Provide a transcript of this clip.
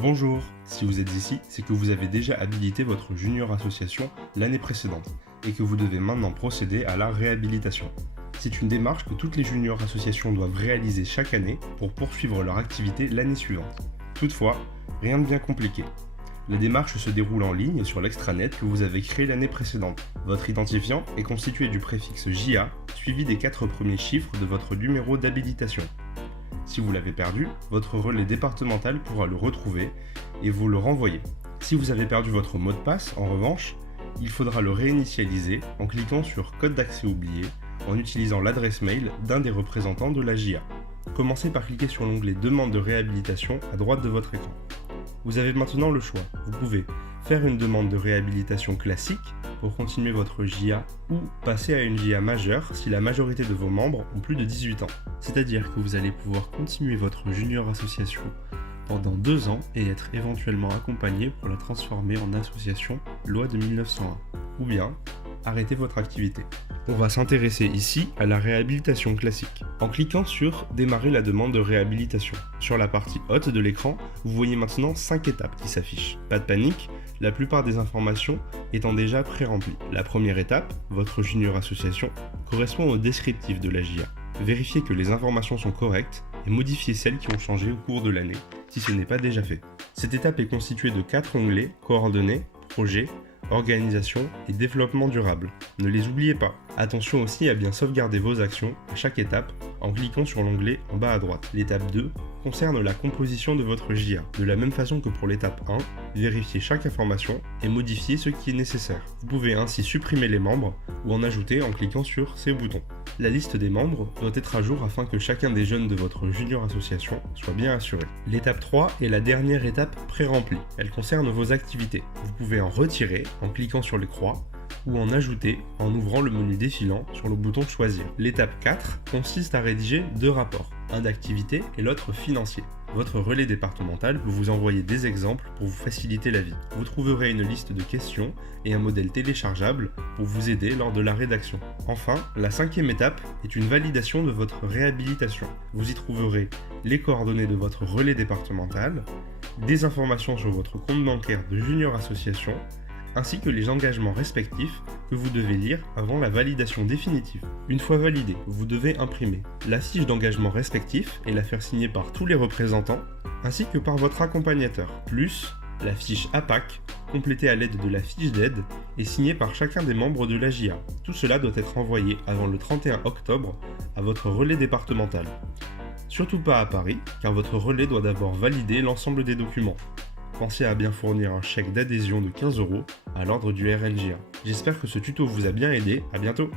Bonjour, si vous êtes ici, c'est que vous avez déjà habilité votre junior association l'année précédente et que vous devez maintenant procéder à la réhabilitation. C'est une démarche que toutes les juniors associations doivent réaliser chaque année pour poursuivre leur activité l'année suivante. Toutefois, rien de bien compliqué. Les démarches se déroulent en ligne sur l'extranet que vous avez créé l'année précédente. Votre identifiant est constitué du préfixe JA suivi des 4 premiers chiffres de votre numéro d'habilitation. Si vous l'avez perdu, votre relais départemental pourra le retrouver et vous le renvoyer. Si vous avez perdu votre mot de passe, en revanche, il faudra le réinitialiser en cliquant sur Code d'accès oublié en utilisant l'adresse mail d'un des représentants de la JA. Commencez par cliquer sur l'onglet Demande de réhabilitation à droite de votre écran. Vous avez maintenant le choix. Vous pouvez faire une demande de réhabilitation classique pour continuer votre JA ou passer à une JA majeure si la majorité de vos membres ont plus de 18 ans. C'est-à-dire que vous allez pouvoir continuer votre junior association pendant 2 ans et être éventuellement accompagné pour la transformer en association loi de 1901. Ou bien arrêter votre activité. On va s'intéresser ici à la réhabilitation classique. En cliquant sur Démarrer la demande de réhabilitation. Sur la partie haute de l'écran, vous voyez maintenant 5 étapes qui s'affichent. Pas de panique, la plupart des informations étant déjà pré-remplies. La première étape, votre junior association, correspond au descriptif de la JA. Vérifiez que les informations sont correctes et modifiez celles qui ont changé au cours de l'année, si ce n'est pas déjà fait. Cette étape est constituée de 4 onglets, coordonnées, projets, organisation et développement durable. Ne les oubliez pas. Attention aussi à bien sauvegarder vos actions à chaque étape en cliquant sur l'onglet en bas à droite. L'étape 2 concerne la composition de votre JA. De la même façon que pour l'étape 1, vérifiez chaque information et modifiez ce qui est nécessaire. Vous pouvez ainsi supprimer les membres ou en ajouter en cliquant sur ces boutons. La liste des membres doit être à jour afin que chacun des jeunes de votre junior association soit bien assuré. L'étape 3 est la dernière étape pré-remplie. Elle concerne vos activités. Vous pouvez en retirer en cliquant sur les croix ou en ajouter en ouvrant le menu défilant sur le bouton Choisir. L'étape 4 consiste à rédiger 2 rapports, un d'activité et l'autre financier. Votre relais départemental peut vous envoyer des exemples pour vous faciliter la vie. Vous trouverez une liste de questions et un modèle téléchargeable pour vous aider lors de la rédaction. Enfin, la 5e étape est une validation de votre réhabilitation. Vous y trouverez les coordonnées de votre relais départemental, des informations sur votre compte bancaire de junior association, ainsi que les engagements respectifs que vous devez lire avant la validation définitive. Une fois validé, vous devez imprimer la fiche d'engagement respectif et la faire signer par tous les représentants, ainsi que par votre accompagnateur, plus la fiche APAC, complétée à l'aide de la fiche d'aide et signée par chacun des membres de la JA. Tout cela doit être envoyé avant le 31 octobre à votre relais départemental. Surtout pas à Paris, car votre relais doit d'abord valider l'ensemble des documents. Pensez à bien fournir un chèque d'adhésion de 15 € à l'ordre du RLGA. J'espère que ce tuto vous a bien aidé, à bientôt!